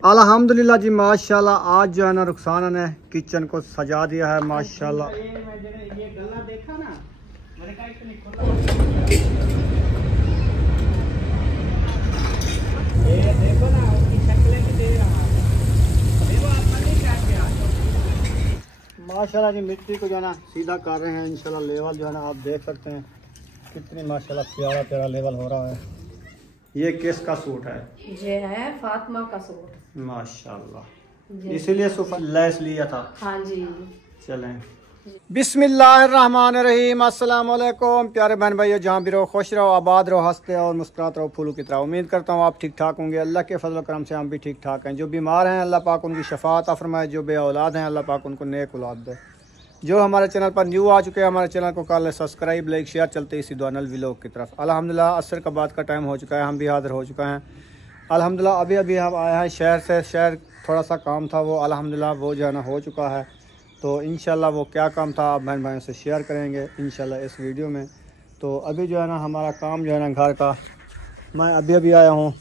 अल्हम्दुलिल्लाह जी माशाल्लाह। आज जो है ना रुखसाना ने किचन को सजा दिया है माशाल्लाह। ये गला देखा ना, मैंने कहा इतनी खुला ये देखो ना, उसकी शक्लें भी दे रहा है। देखो आप पहले क्या किया माशाल्लाह जी मिट्टी को जो है ना सीधा कर रहे हैं इंशाल्लाह। लेवल जो है ना आप देख सकते हैं कितनी माशाल्लाह प्यारा प्यारा लेवल हो रहा है। ये किसका सूट है? ये है फातिमा का सूट माशाल्लाह, इसीलिए सूफा लैस लिया था। हाँ जी। चलें बिस्मिल्लाहिर्रहमानिर्रहीम। अस्सलाम वालेकुम प्यारे बहन भाइयों, जहाँ भी रहो खुश रहो, आबाद रहो, हंसते और मुस्कुराते रहो फूलों की तरह। उम्मीद करता हूँ आप ठीक ठाक होंगे। अल्लाह के फजल करम से हम भी ठीक ठाक हैं। जो बीमार हैं अल्लाह पाक उनकी शफाअत फरमाए, जो बे औलाद हैं अल्लाह पाक उनको नेक औलाद दे। जो हमारे चैनल पर न्यू आ चुके हैं हमारे चैनल को कर ले सब्सक्राइब, लाइक शेयर। चलते इसी दुआनल व्लॉग की तरफ। अल्हम्दुलिल्लाह असर का बाद का टाइम हो चुका है, हम भी हाजिर हो चुका हैं अल्हम्दुलिल्लाह। अभी अभी हम आए हैं शहर से। शहर थोड़ा सा काम था वो अल्हम्दुलिल्लाह वो जो है ना हो चुका है। तो इंशाल्लाह वो क्या काम था आप बहन भाइयों से शेयर करेंगे इंशाल्लाह इस वीडियो में। तो अभी जो है ना हमारा काम जो है ना घर का, मैं अभी अभी आया हूँ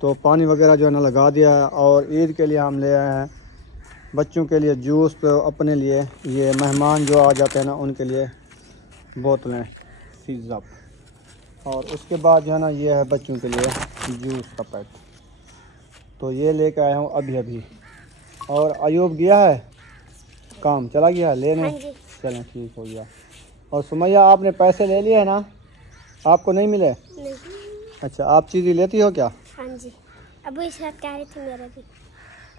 तो पानी वगैरह जो है ना लगा दिया है। और ईद के लिए हम ले आए हैं बच्चों के लिए जूस, तो अपने लिए ये मेहमान जो आ जाते हैं ना उनके लिए बोतलें सीज़अप। और उसके बाद जो है ना ये है बच्चों के लिए जूस का पैक। तो ये लेके आया हूँ अभी अभी। और अयूब गया है काम, चला गया लेने। चलें ठीक हो गया। और सुमैया आपने पैसे ले लिए हैं ना, आपको नहीं मिले? नहीं। अच्छा आप चीज़ें लेती हो क्या? हाँ जी, अब इशरत कह रही थी मेरे भी।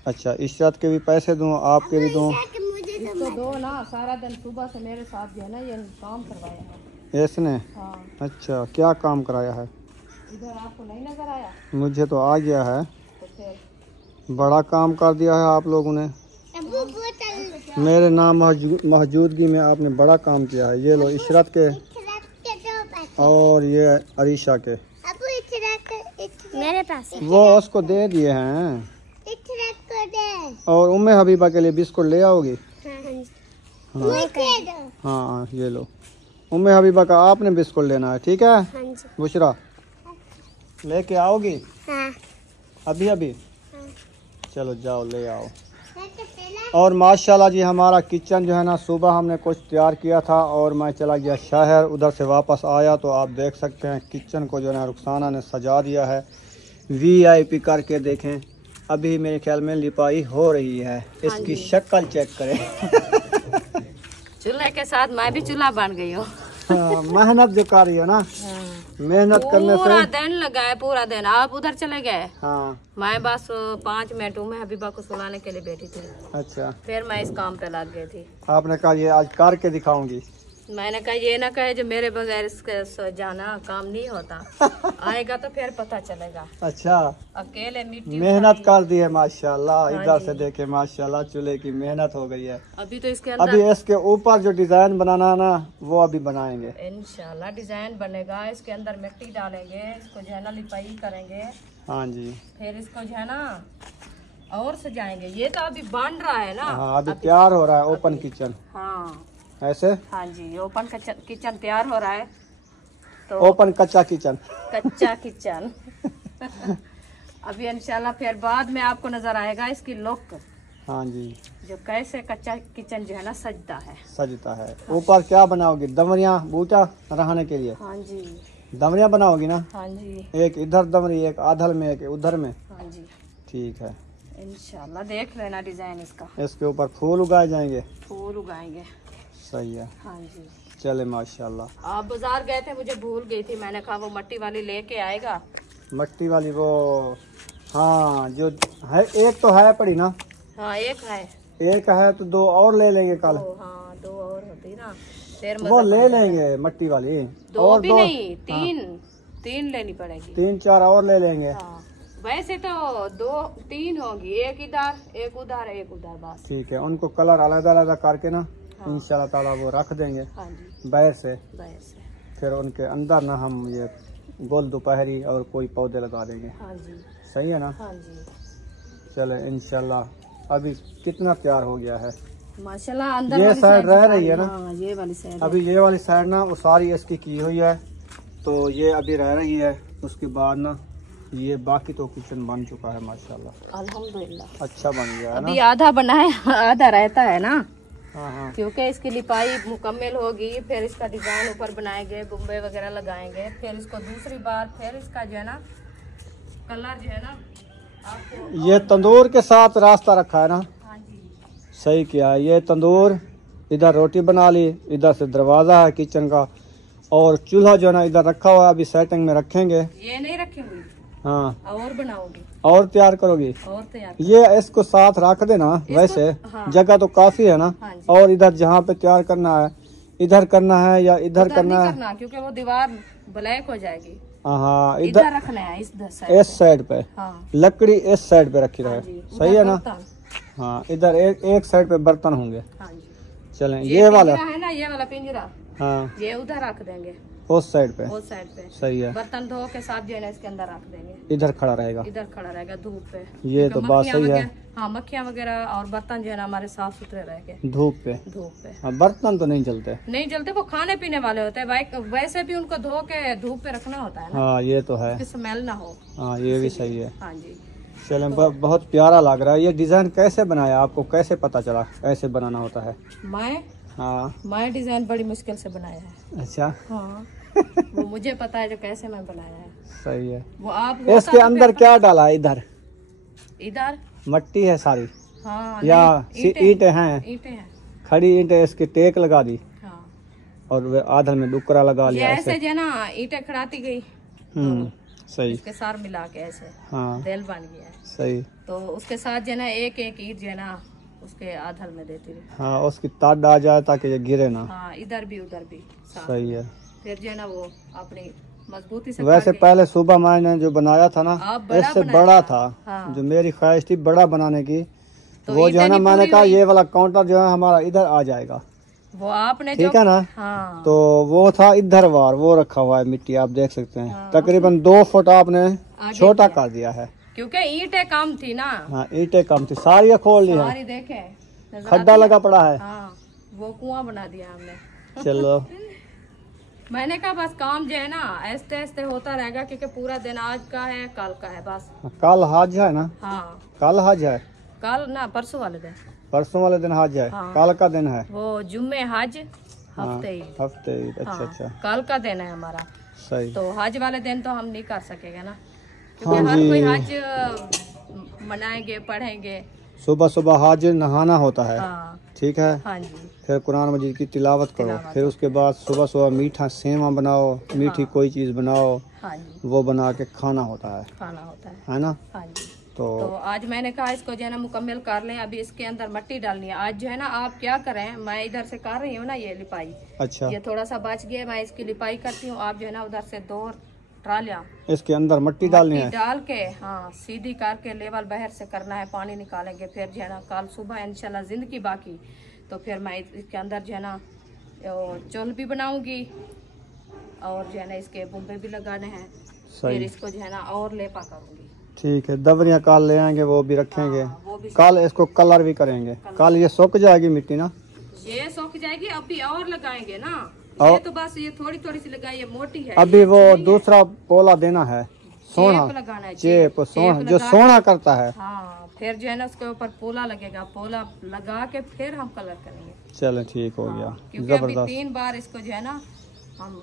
अच्छा इशरत के भी पैसे दूँ आपके भी दूँ? इसको दो ना, सारा दिन सुबह से मेरे साथ जो है ना ये काम करवाया है इसने। हाँ। अच्छा क्या काम कराया है? इधर आपको नहीं नजर आया? मुझे तो आ गया है। तो फिर बड़ा काम कर दिया है आप लोगों ने। मेरे नाम मौजूदगी में आपने बड़ा काम किया है। ये लो इशरत के और ये अरीशा के मेरे पास वो उसको दे दिए हैं। और उम्मे हबीबा के लिए बिस्कुट ले आओगी? हाँ ये लो उम्मे हबीबा का आपने बिस्कुट लेना है, ठीक है? बुशरा लेके आओगी? हाँ। अभी अभी? चलो जाओ ले आओ। और माशाल्लाह जी हमारा किचन जो है ना सुबह हमने कुछ तैयार किया था और मैं चला गया शहर, उधर से वापस आया तो आप देख सकते हैं किचन को जो है ना रुखसाना ने सजा दिया है VIP करके। देखें अभी मेरे ख्याल में लिपाई हो रही है। इसकी शक्ल चेक करें। चूल्हे के साथ मैं भी चूल्हा बन गई हूँ। हाँ, मेहनत जो कर रही है ना, मेहनत करने से पूरा दिन लगा है, पूरा दिन। आप उधर चले गए? हाँ। मैं बस 5 मिनट में हबीबा को सुलाने के लिए बैठी थी। अच्छा फिर मैं इस काम पे लग गई थी। आपने कहा ये आज करके दिखाऊंगी। मैंने कहा ये ना कहे जो मेरे बगैर इसके जाना काम नहीं होता। आएगा तो फिर पता चलेगा। अच्छा अकेले मिट्टी मेहनत कर दी है माशाल्लाह। इधर से देखे माशाल्लाह चूल्हे की मेहनत हो गई है। अभी तो इसके अंदर अभी इसके ऊपर जो डिजाइन बनाना है ना वो अभी बनाएंगे इंशाल्लाह। डिजाइन बनेगा, इसके अंदर मिट्टी डालेंगे, इसको जो है ना लिपाई करेंगे। हाँ जी। फिर इसको जो है ना और सजाएंगे। ये तो अभी बन रहा है ना। हाँ अभी तैयार हो रहा है ओपन किचन। हाँ ऐसे? हाँ जी ओपन किचन तैयार हो रहा है। तो ओपन कच्चा किचन। कच्चा किचन। अभी इंशाल्लाह फिर बाद में आपको नजर आएगा इसकी लुक। हाँ जी जो कैसे कच्चा किचन जो है ना सजता है। सजता है। ऊपर क्या बनाओगी? दमरियाँ बूटा रहने के लिए? हाँ जी दमरियाँ बनाओगी ना? हाँ जी। एक इधर दमरी, एक आधल में, एक उधर में। हाँ जी ठीक है इंशाल्लाह। देख लेना डिजाइन इसका। इसके ऊपर फूल उगाए जाएंगे। फूल उगाएंगे। सही है। हाँ जी चले माशाल्लाह। आप बाजार गए थे, मुझे भूल गई थी। मैंने कहा वो मट्टी वाली लेके आएगा। मट्टी वाली वो हाँ जो है एक तो है पड़ी ना। हाँ एक है। एक है तो दो और ले लेंगे कल। हाँ 2 और होती ना फिर वो ले लेंगे मट्टी वाली। 2 और भी नहीं 3 लेनी पड़ेगी। 3-4 और ले लेंगे। हाँ वैसे तो 2-3 होगी, एक इधर एक उधर एक उधर बस। ठीक है उनको कलर अलग अलग करके ना इंशाल्लाह ताला वो रख देंगे। हाँ जी बैर से। वैसे फिर उनके अंदर ना हम ये गोल दोपहरी और कोई पौधे लगा देंगे। हाँ जी सही है ना? हाँ जी चले इंशाल्लाह। अभी कितना तैयार हो गया है माशाल्लाह। अंदर ये साइड रह रही है ना? हाँ ये वाली साइड। अभी ये वाली साइड ना वो सारी इसकी की हुई है तो ये अभी रह रही है। उसके बाद ना ये बाकी तो किचन बन चुका है माशाल्लाह, अल्हम्दुलिल्लाह। अच्छा बन गया है ना। अभी आधा बना है, आधा रहता है ना, हाँ हाँ क्योंकि इसकी लिपाई मुकम्मल होगी, फिर इसका डिजाइन ऊपर बनाएंगे, बुम्बे वगैरह लगाएंगे, फिर इसको दूसरी बार फिर इसका जो है ना कलर जो है ना आपको। ये तंदूर के साथ रास्ता रखा है ना। हाँ जी, सही किया है। ये तंदूर, इधर रोटी बना ली, इधर से दरवाज़ा है किचन का, और चूल्हा जो है ना इधर रखा हुआ है, अभी सेटिंग में रखेंगे। ये नहीं रखी हुई, हाँ और बनाओगी और तैयार करोगी। और तैयार। ये इसको साथ रख देना, वैसे हाँ। जगह तो काफ़ी है ना। हाँ जी। और इधर जहाँ पे तैयार करना है, इधर करना है या इधर उधर करना नहीं है। करना, क्योंकि वो दीवार ब्लैक हो जाएगी। हाँ इधर इधर रखना है, इस साइड। इस साइड पे हाँ लकड़ी इस साइड पे रखी हाँ रहे। जी, सही है उधर ना। बर्तन। हाँ इधर एक साइड पे बर्तन होंगे। हाँ जी, चलें ये वाला। पिंजरा है ना, ये वाला पिंजरा, हाँ ये उधर रख देंगे, उस साइड पे। उस साइड पे। सही है। बर्तन धो के साथ जो है ना इसके अंदर रख देंगे, इधर खड़ा रहेगा। इधर खड़ा रहेगा धूप पे। ये तो बात सही है। हाँ, मक्खियाँ वगैरह और बर्तन जो है ना हमारे साफ सुथरे रहेंगे धूप पे। धूप पे। हाँ बर्तन तो नहीं जलते। नहीं जलते, वो खाने पीने वाले होते हैं, वैसे भी उनको धो के धूप पे रखना होता है ना, हाँ ये तो है। कि स्मेल ना हो। हाँ ये भी सही है। हाँ जी, चलें बहुत प्यारा लग रहा है। ये डिज़ाइन कैसे बनाया, आपको कैसे पता चला ऐसे बनाना होता है। मैं डिजाइन बड़ी मुश्किल से बनाया है। अच्छा हाँ वो मुझे पता है जो कैसे मैं बनाया है। सही है। वो आप इसके अंदर क्या डाला है? इधर मट्टी है सारी हाँ या ईंटें हैं? ईंटें हैं। खड़ी ईंटें, इसकी टेक लगा दी हाँ, और वे आधर में डुकरा लगा ये लिया ऐसे जो है ना ईंटें खड़ाती गई, सही। इसके सार मिला के ऐसे हाँ तेल बन गया है। सही। तो उसके साथ जो है ना एक एक ईंट जो है ना उसके आधर में देती रही। हाँ उसकी ताद आ जाए ताकि ये गिरे ना। हाँ, इधर भी उधर भी साथ। सही है। फिर जो है ना वो अपनी मजबूती से वैसे पहले सुबह मैंने जो बनाया था ना, आप बड़ा इससे बनाया बड़ा था। था। हाँ। जो मेरी ख्वाहिश थी बड़ा बनाने की, तो वो जो है ना इतनी मैंने पूरी कहा हुई। ये वाला काउंटर जो है हमारा इधर आ जाएगा, वो आपने ठीक है ना। हाँ तो वो था इधर वार, वो रखा हुआ है मिट्टी, आप देख सकते हैं। हाँ। तकरीबन 2 फुट आपने आगे छोटा किया। कर दिया है। क्योंकि ईंटें कम थी ना, हाँ ईंटें कम थी, सारी खोल ली है। सारी देखे नजर खड्डा आती है? लगा पड़ा है। हाँ, वो कुआं बना दिया हमने। चलो मैंने कहा बस काम जो है ना ऐसे ऐसे होता रहेगा, क्योंकि पूरा दिन आज का है कल का है बस। कल हज है ना। हाँ, कल हज है, कल ना परसों वाले दिन। परसों वाले दिन हज है। हाँ। कल का दिन है। वो जुम्मे हज हाँ, हफ्ते ईद। हफ्ते ईद। अच्छा हाँ, अच्छा कल का दिन है हमारा। सही। तो हज वाले दिन तो हम नहीं कर सकेंगे ना, क्योंकि हाँ हर जी। कोई हज मनाएंगे पढ़ेंगे। सुबह सुबह हज नहाना होता है, हाँ ठीक है। हाँ जी, फिर कुरान मजीद की तिलावत करो, तिलावत। फिर उसके बाद सुबह सुबह मीठा सेवा बनाओ, मीठी हाँ। कोई चीज़ बनाओ, हाँ जी, वो बना के खाना होता खाना होता है। है ना। हाँ जी। तो तो आज मैंने कहा इसको जो है ना मुकम्मल कर लें, अभी इसके अंदर मट्टी डालनी है। आज जो है ना आप क्या करें, मैं इधर से कर रही हूँ ना ये लिपाई, अच्छा ये थोड़ा सा बच गया, मैं इसकी लिपाई करती हूँ। आप जो है ना उधर से 2 ट्रालियाँ इसके अंदर मट्टी डालनी मट्टी है। डाल के हाँ सीधी करके लेवल बाहर से करना है, पानी निकालेंगे। फिर जो है ना कल सुबह इंशाल्लाह जिंदगी बाकी, तो फिर मैं इसके अंदर जो है ना चुल भी बनाऊंगी और जो है ना इसके बुम्बे भी लगाने हैं। फिर सही, इसको जो है ना और लेपा करूंगी। ठीक है। दबरियाँ कल ले आएंगे, वो भी रखेंगे। हाँ, वो भी कल इसको कलर भी करेंगे। कल ये सूख जाएगी मिट्टी ना। ये सूख जाएगी, अभी और लगाएंगे ना। और- ये तो बस ये थोड़ी थोड़ी सी लगाई, ये मोटी है। अभी ये वो अच्छी नहीं है। दूसरा पोला देना है, सोना चेप लगाना है, चेप, सोना चेप जो लगा सोना करता है। हाँ, फिर जो है ना उसके ऊपर पोला लगेगा, पोला लगा के फिर हम कलर करेंगे। चले ठीक हो गया, क्योंकि अभी जबरदस्त। 3 बार इसको जो है ना हम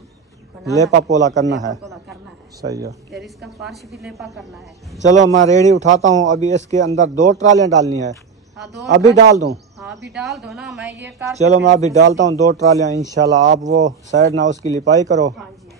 बनाना लेपा पोला करना है, है। पोला करना है। सही है। फिर इसका फर्श भी लेपा करना है। चलो मैं रेडी उठाता हूँ। अभी इसके अंदर 2 ट्रालियाँ डालनी है। हाँ, 2 अभी डाल दूँ? हाँ अभी डाल दो ना, मैं ये कर चलो मैं अभी डालता हूँ 2 ट्रालियाँ इंशाल्लाह। आप वो साइड ना उसकी लिपाई करो, हाँ जी,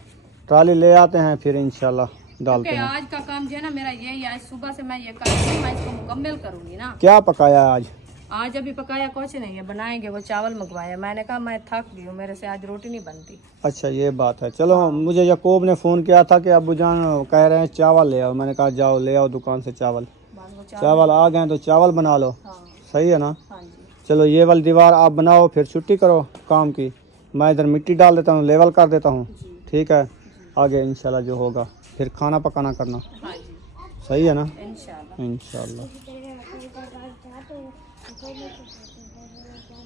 ट्राली ले आते हैं, फिर इंशाल्लाह डालते क्योंकि हैं। आज का काम जो है ना मेरा यही है। आज सुबह से मैं ये कर रही हूँ, मैं इसको मुकम्मल करूंगी ना। क्या पकाया है आज? आज अभी पकाया कुछ नहीं है, बनाएंगे। वो चावल मंगवाया, मैंने कहा मैं थक गई हूँ, मेरे से आज रोटी नहीं बनती। अच्छा ये बात है। चलो मुझे याकूब ने फ़ोन किया था कि अब्बू जान कह रहे हैं चावल ले आओ। मैंने कहा जाओ ले आओ दुकान से चावल। बाद में वो चावल आ गए तो चावल बना लो। हाँ सही है ना। हाँ जी, चलो ये वाली दीवार आप बनाओ, फिर छुट्टी करो काम की। मैं इधर मिट्टी डाल देता हूँ, लेवल कर देता हूँ, जी ठीक है। आगे इंशाल्लाह जो होगा फिर खाना पकाना करना। हाँ जी, सही है ना। इंशाल्लाह। इंशाल्लाह।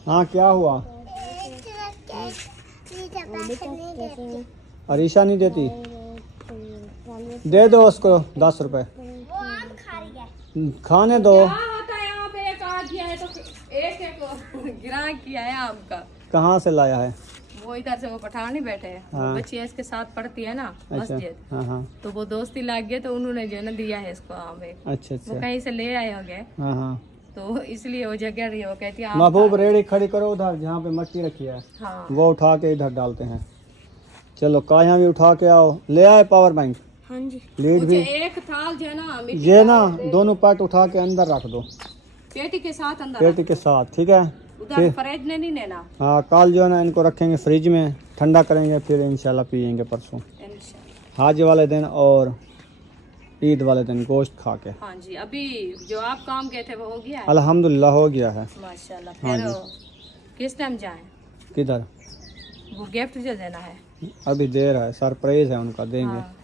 हाँ क्या हुआ? अरीशा नहीं देती? दे दो उसको 10 रुपए। वो आम खा रही है। खाने दो। क्या होता है यहाँ पे, एक आ गया है तो एक एक गिरा किया है आम का। कहाँ से लाया है? वो इधर से वो पठान ही बैठे हैं। हाँ। बच्चियाँ इसके साथ पढ़ती है ना अच्छा। मस्जिद, हाँ हाँ। तो वो दोस्ती लग गए तो उन्होंने जो है ना दिया है इसको आम एक। अच्छा वो अच्छा। कहीं से ले आए होंगे हाँ हाँ। तो इसलिए वो जगह रही है। वो कहती है आम महबूब रेड़ी खड़ी करो उधर जहाँ पे मट्टी रखी है, हाँ वो उठा के इधर डालते हैं। चलो काया भी उठा के आओ, ले आए पावर बैंक, हाँ जी। लीड मुझे भी। एक थाल जो है ना मिट्टी ये का ना दे- दोनों पार्ट उठा के अंदर रख दो, पेटी के साथ अंदर पेटी के साथ, ठीक है। उधर फिर फ्रिज ने नहीं लेना हाँ, कल जो है ना इनको रखेंगे फ्रिज में, ठंडा करेंगे, फिर इंशाल्लाह पियेंगे परसों इंशाल्लाह। हाज वाले दिन और ईद वाले दिन गोश्त खा के। हाँ जी, अभी जो आप काम गए थे वो हो गया है? अल्हम्दुलिल्लाह हो गया है। माशाल्लाह। हाँ फिर किस टाइम जाएं? किधर? वो गिफ्ट जो देना है। अभी देर है, सरप्राइज है उनका, देंगे। हाँ।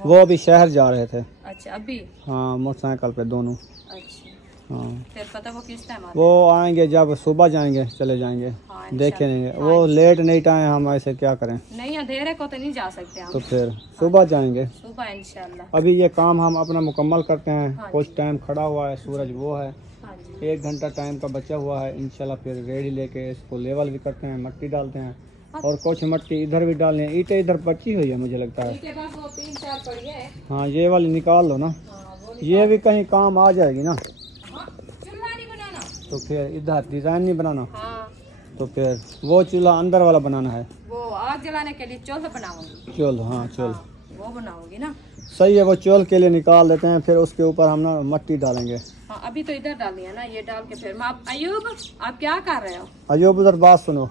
वो अभी शहर जा रहे थे। अच्छा अभी? हाँ, मोटरसाइकिल पे दोनों। अच्छा हाँ, फिर पता वो किस टाइम आते वो आएंगे जब सुबह जाएंगे, चले जाएंगे, हाँ, देखे नहीं। इंशाल्लाह। वो लेट नहीं आए, हम ऐसे क्या करें, हैं? नहीं अंधेरे को तो नहीं जा सकते हम, तो फिर सुबह जाएंगे। सुबह इंशाल्लाह। अभी ये काम हम अपना मुकम्मल करते हैं। हाँ कुछ टाइम खड़ा हुआ है, सूरज वो है, हाँ जी 1 घंटा टाइम का बचा हुआ है। इंशाल्लाह फिर रेडी लेके इसको लेवल भी करते हैं, मट्टी डालते हैं, और कुछ मट्टी इधर भी डालनी है। ईंटें इधर बची हुई है मुझे लगता है। ठीक है, बस वो 3-4 पड़ी है। हाँ, ये वाली निकाल लो ना, हाँ वो ये भी कहीं काम आ जाएगी ना। हाँ, चूल्हा नहीं बनाना। तो फिर इधर डिजाइन नहीं बनाना, हाँ तो फिर वो चूल्हा अंदर वाला बनाना है। वो आग जलाने के लिए चूल्हा बनाऊंगी। चूल, हाँ चूल, हाँ, वो बनाऊंगी ना। सही है। वो चूल के लिए निकाल देते हैं, फिर उसके ऊपर हम ना मट्टी डालेंगे। हाँ अभी तो इधर डालनी है ना, ये डाल के फिर मैं अयूब आप क्या कर रहे हो? अयूब उधर बात सुनो,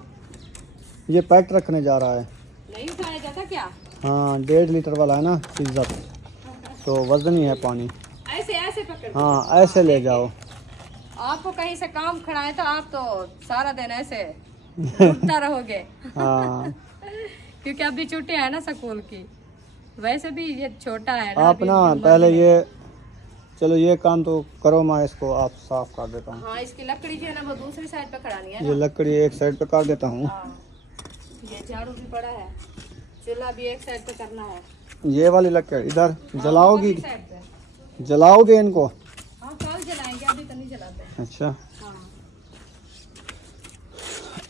ये पैक रखने जा रहा है। नहीं उठाया जाता क्या? हाँ, 1.5 लीटर वाला है ना इज्जत, तो वजनी है पानी। ऐसे ऐसे पकड़ के। हाँ, ऐसे ले जाओ। आपको कहीं से काम खड़ा है तो आप तो सारा दिन ऐसे उठता रहोगे। हाँ, क्योंकि अभी छुट्टी है ना स्कूल की, वैसे भी ये छोटा है ना आप अभी ना उम्र पहले में। ये, चलो ये काम तो करो, मैं इसको आप साफ कर देता हूँ। हाँ इसकी लकड़ी जो है ना वो दूसरी साइड पे खड़ानी है ये ना। लकड़ी एक साइड पे कर देता हूँ। हाँ, ये झाड़ू भी पड़ा है, चूल्हा भी एक साइड पे करना है। ये वाली लकड़ी इधर हाँ, जलाओगी? ऊपरली साइड पे। जलाओगे इनको? हाँ कल जलाएंगे, अभी तो नहीं जलाते। अच्छा, हाँ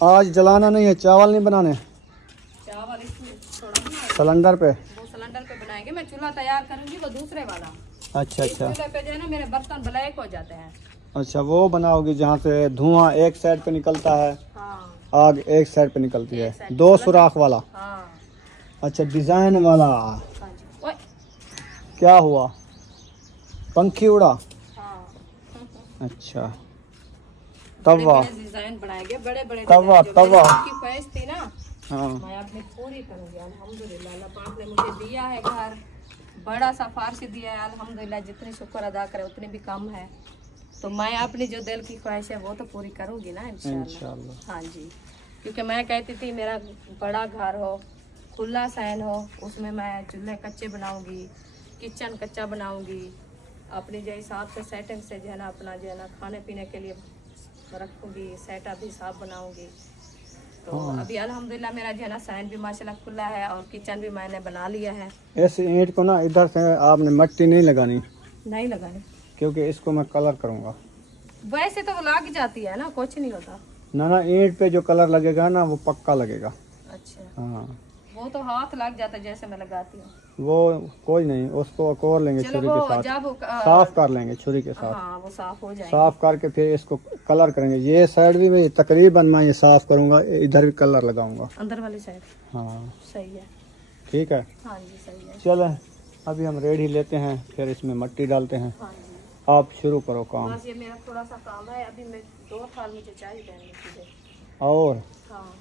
आज जलाना नहीं है, चावल नहीं बनाने, चावल इसमें थोड़ा बनाएंगे, सिलेंडर पे। वो सिलेंडर पे बनाएंगे। मैं चूल्हा तैयार करूंगी वो दूसरे वाला। अच्छा इस अच्छा चूल्हे पे जो है ना मेरे बर्तन ब्लैक हो जाते हैं। अच्छा, वो बनाओगी जहाँ से धुआं एक साइड पे निकलता है, हाँ आग एक साइड पे निकलती है, एक साइड पे 2 सुराख वाला। हाँ अच्छा, डिजाइन वाला। हाँ जी। ओए, क्या हुआ, पंखी उड़ा? हाँ अच्छा, तवा। बड़े डिजाइन बनाएंगे, बड़े बड़े तवा, डिजाइन। जो तवा। मेरी की ख्वाहिश थी ना, हाँ, मैं अपनी पूरी करूंगी अल्हम्दुलिल्लाह। अल्लाह पाक ने मुझे दिया है घर, बड़ा सा फारसी दिया है अल्हम्दुलिल्लाह। जितनी शुक्र अदा करे उतनी भी कम है। तो मैं अपनी जो दिल की ख्वाहिश है वो तो पूरी करूंगी ना इंशाल्लाह। इंशाल्लाह। हाँ जी, क्योंकि मैं कहती थी मेरा बड़ा घर हो, खुला सहन हो, उसमें मैं चूल्हे कच्चे बनाऊंगी, किचन कच्चा बनाऊंगी, अपनी जो हिसाब से सेटिंग से जो है ना अपना जो है ना खाने पीने के लिए रखूंगी, सेटअप भी साफ बनाऊंगी। तो अभी अल्हम्दुलिल्लाह मेरा जो है ना सहन भी माशाल्लाह खुला है और किचन भी मैंने बना लिया है। इस ईंट को ना इधर से आपने मट्टी नहीं लगानी, नहीं लगाने, क्योंकि इसको मैं कलर करूँगा। वैसे तो वो लग जाती है ना, कुछ नहीं होता। ना, ईंट पे जो कलर लगेगा ना वो पक्का लगेगा। अच्छा, हाँ, वो तो हाथ लग जाता है जैसे मैं लगाती हूँ। वो कोई नहीं, उसको कोर लेंगे चलो छुरी वो के साथ, जब साफ कर लेंगे छुरी के साथ। हाँ वो साफ हो जाएगी। साफ करके फिर इसको कलर करेंगे। ये साइड भी मैं तकरीबन मैं ये साफ करूंगा, इधर भी कलर लगाऊंगा। अंदर वाली साइड हाँ, सही है। ठीक है। हाँ जी सही है। चले, अभी हम रेडी लेते हैं, फिर इसमें मट्टी डालते हैं। हाँ जी, आप शुरू करो काम। बस ये मेरा थोड़ा सा काम है। अभी मैं 2 थाल मुझे चाहिए मिट्टी। और हाँ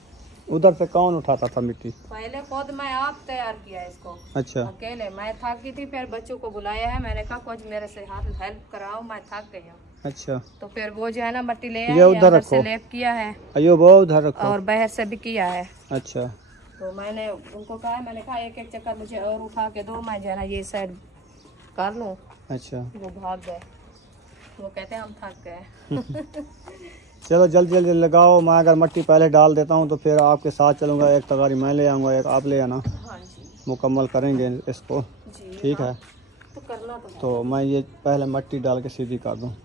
उधर से कौन उठाता था मिट्टी? पहले खुद मैं आप तैयार किया इसको अच्छा, अकेले। मैं थक गई थी, फिर बच्चों को बुलाया है, मैंने कहा कुछ मेरे से हाथ हेल्प कराओ, मैं थक गई हूँ। अच्छा, तो फिर वो जो है ना मट्टी ले ये आई, उधर अंदर से रखो। लेप किया है अयो वो उधर रखो। और बाहर से भी किया है। अच्छा, तो मैंने उनको कहा, मैंने कहा एक एक चक्कर मुझे और उठा के दो, मैं जो है ना ये साइड कर लूँ। अच्छा, वो भाग गए, वो कहते हैं हम थक गए। चलो जल्दी जल्दी लगाओ। मैं अगर मट्टी पहले डाल देता हूँ तो फिर आपके साथ चलूँगा, एक तगारी मैं ले आऊँगा, एक आप ले आना, हाँ जी मुकम्मल करेंगे इसको। जी ठीक हाँ, है, तो करना तो है। तो मैं ये पहले मट्टी डाल के सीधी कर दूँ। जी।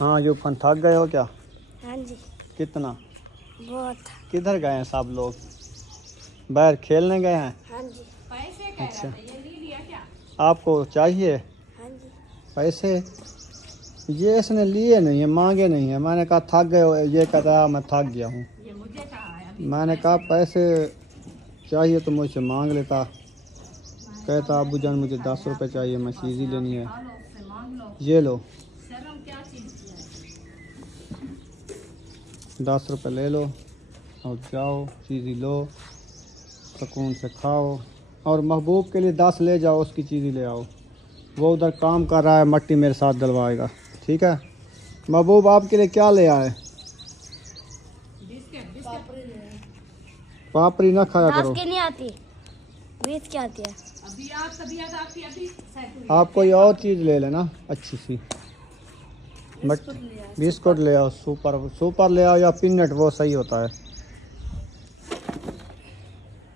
हाँ यूफन, थक गए हो क्या? हाँ जी, कितना? बहुत। किधर गए हैं सब लोग? बाहर खेलने गए हैं? हाँ जी, पैसे कह अच्छा। रहा था, ये नहीं लिया क्या? आपको चाहिए हाँ जी, पैसे? ये इसने लिए नहीं है, मांगे नहीं है। मैंने कहा थक गए हो, ये कहता मैं थक गया हूँ। ये मुझे कहा है अभी। मैंने कहा पैसे चाहिए तो मुझसे मांग लेता। कहता अबू जान मुझे 10 रुपये चाहिए, मैं चीज़ ही लेनी है। खा लो, उससे मांग लो। ये लो शर्म क्या चीज की है? 10 रुपये ले लो और जाओ, चीज़ ही लो, सुकून से खाओ। और महबूब के लिए 10 ले जाओ, उसकी चीज़ ही ले आओ। वो उधर काम कर रहा है, मट्टी मेरे साथ डलवाएगा। ठीक है महबूब, आपके लिए क्या ले आए? बिस्किट बिस्किट पापड़ी ना खाया दास करो। के नहीं आती, 20 की आती है। अभी आप तबीयत आपकी अभी सेट हुई। आप कोई और चीज़ ले लेना अच्छी सी। बिस्कुट ले आओ, सुपर सुपर ले आओ या पीनट, वो सही होता है।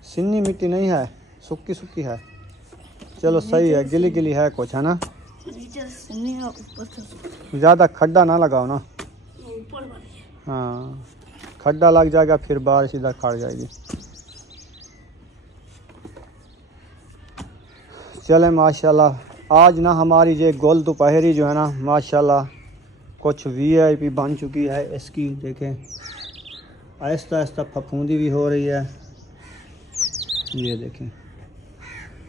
सिन्नी मिट्टी नहीं है, सूखी सूखी है। चलो सही है, गिली गिली है कुछ, है ना? नीचे से नहीं है, ऊपर से ज़्यादा खड्डा ना लगाओ ना। ऊपर वाली। हाँ, खड्डा लग जाएगा फिर बारिश इधर खड़ जाएगी। चले माशाल्लाह, आज ना हमारी ये गोल दोपहरी जो है ना माशाल्लाह कुछ VIP बन चुकी है। इसकी देखें आहिस्ता आहिस्ता फफूंदी भी हो रही है। ये देखें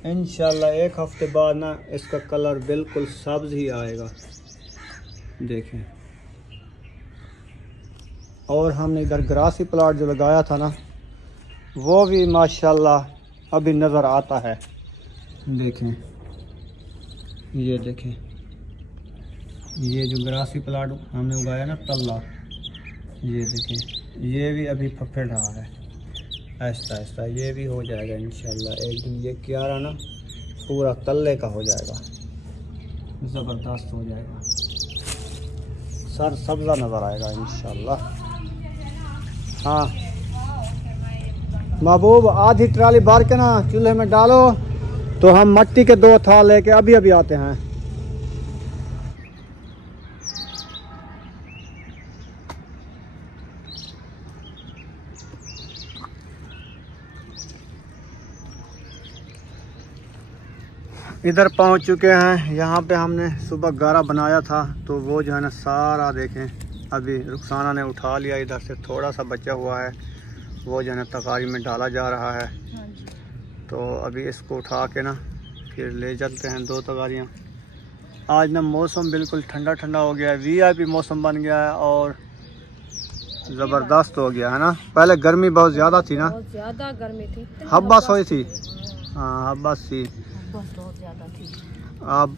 इंशाल्लाह 1 हफ्ते बाद ना इसका कलर बिल्कुल सब्ज़ ही आएगा। देखें, और हमने इधर ग्रासी प्लाट जो लगाया था ना, वो भी माशाल्लाह अभी नज़र आता है। देखें, ये देखें, ये जो ग्रासी प्लाट हमने उगाया ना तल्ला, ये देखें ये भी अभी फफड़ रहा है आहिस्ता आहिस्ता। ये भी हो जाएगा इंशाल्लाह एक दिन। ये क्यारा ना पूरा तल्ले का हो जाएगा, ज़बरदस्त हो जाएगा, सर सब्ज़ा नज़र आएगा इंशाल्लाह। हाँ महबूब, आधी ट्राली भर के ना चूल्हे में डालो, तो हम मट्टी के 2 थाल लेके अभी अभी आते हैं। इधर पहुंच चुके हैं। यहाँ पे हमने सुबह गारा बनाया था, तो वो जो है ना सारा देखें अभी रुखसाना ने उठा लिया। इधर से थोड़ा सा बचा हुआ है, वो जो है ना तकारी में डाला जा रहा है। तो अभी इसको उठा के ना फिर ले चलते हैं 2 तगारियाँ। आज ना मौसम बिल्कुल ठंडा ठंडा हो गया है, VIP मौसम बन गया है और ज़बरदस्त हो गया है ना। पहले गर्मी बहुत ज़्यादा थी ना, बहुत ज्यादा गर्मी थी, हब्बा सोई थी। हाँ हब्बा सी। बहुत ज्यादा थी। अब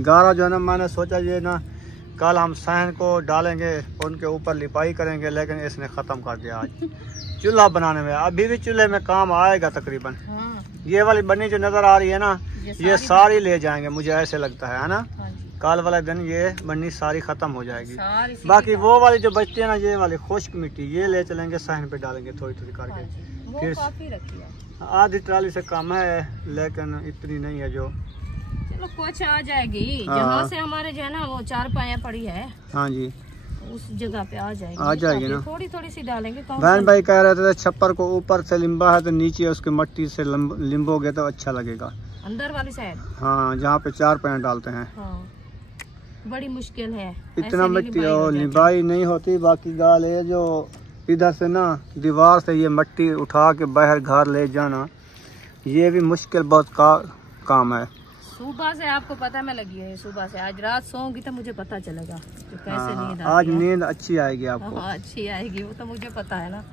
गारा जो है ना, मैंने सोचा ये ना कल हम सहन को डालेंगे, उनके ऊपर लिपाई करेंगे, लेकिन इसने ख़त्म कर दिया आज चूल्हा बनाने में। अभी भी चूल्हे में काम आएगा तकरीबन। हाँ, ये वाली बन्नी जो नज़र आ रही है ना, ये सारी ले जाएंगे, मुझे ऐसे लगता है ना। हाँ जी, कल वाले दिन ये बन्नी सारी ख़त्म हो जाएगी। सारी सीधी बाकी वो वाली जो बचती है ना, ये वाली खुश्क मिट्टी, ये ले चलेंगे सहन पे डालेंगे थोड़ी थोड़ी हाँ करके। जी, वो फिर काफी रखी है। आधी ट्राली से कम है, लेकिन इतनी नहीं है जो। चलो कुछ आ जाएगी। हाँ। जहाँ से हमारे जो है ना वो 4 पाया पड़ी है, हाँ जी, उस जगह पे आ जाएगी। आ जाएगी ना। थोड़ी थोड़ी सी डालेंगे। कौन बहन सा- भाई कह रहे थे छप्पर को ऊपर से लिम्बा है तो नीचे उसके मट्टी से लिम्बोगे तो अच्छा लगेगा। अंदर वाली साइड। हाँ, जहाँ पे 4 पैर डालते हैं। हाँ, बड़ी मुश्किल है, इतना ऐसे नहीं मिट्टी लिपाई हो और जाती। लिबाई नहीं होती। बाकी गाल है जो इधर से ना दीवार से ये मिट्टी उठा के बाहर घर ले जाना, ये भी मुश्किल बहुत काम है। सुबह से आपको पता मैं लगी है, सुबह से। आज रात सोऊंगी तो मुझे पता चलेगा कि कैसे हाँ, नींद आज आती है। नींद अच्छी आएगी आपको। हाँ, अच्छी आएगी, वो तो मुझे पता है ना।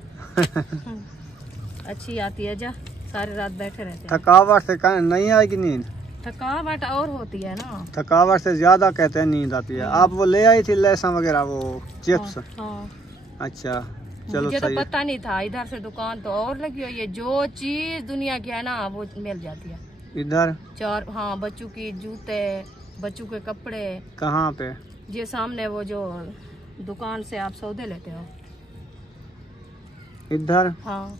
अच्छी आती है। जा सारी रात बैठे रहते हैं। थकावट से नहीं आएगी नींद, थकावट और होती है ना। थकावट से ज्यादा कहते हैं नींद आती है। आप वो ले आई थी लहसुन वगैरह, वो चिप्स? हाँ, अच्छा चलो मुझे तो सही है। पता नहीं था। इधर से दुकान तो और लगी हुई है, जो चीज दुनिया की है ना वो मिल जाती है इधर 4। हाँ, बच्चों की जूते, बच्चों के कपड़े। कहाँ पे? ये सामने वो जो दुकान से आप सौदे लेते हो। इधर हाँ,